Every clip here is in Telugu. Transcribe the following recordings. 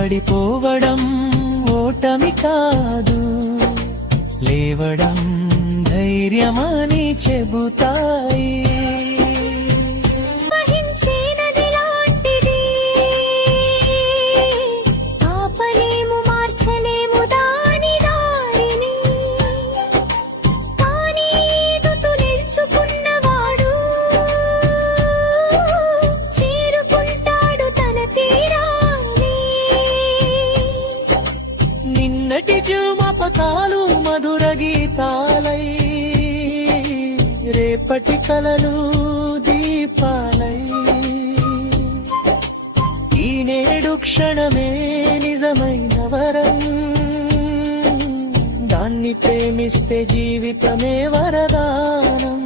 పడిపోవడం ఓటమి కాదు, లేవడం ధైర్యమని చెబుతాయి. నిన్నటి జ్ఞాపకాలు మధుర గీతాలై, రేపటి కలలు దీపాలై, ఈనేడు క్షణమే నిజమైన వరం, దాన్ని ప్రేమిస్తే జీవితమే వరదానం.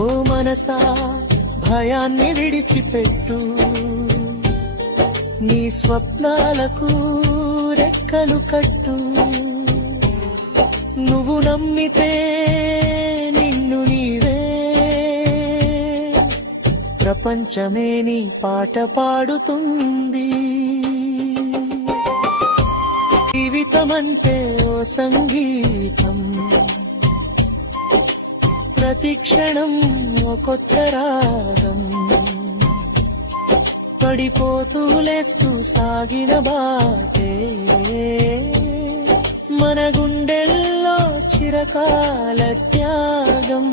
ఓ మనసా భయాన్ని విడిచిపెట్టు, నీ స్వప్నాలకు రెక్కలు కట్టు. నువ్వు నమ్మితే నిన్ను నీవే, ప్రపంచమే నీ పాట పాడుతుంది. జీవితమంటే ఓ సంగీతం, ప్రతి క్షణం ఓ కొత్త రాగం, పడిపోతూ లేస్తూ సాగిన బాటే మన గుండెల్లో చిరకాల త్యాగం.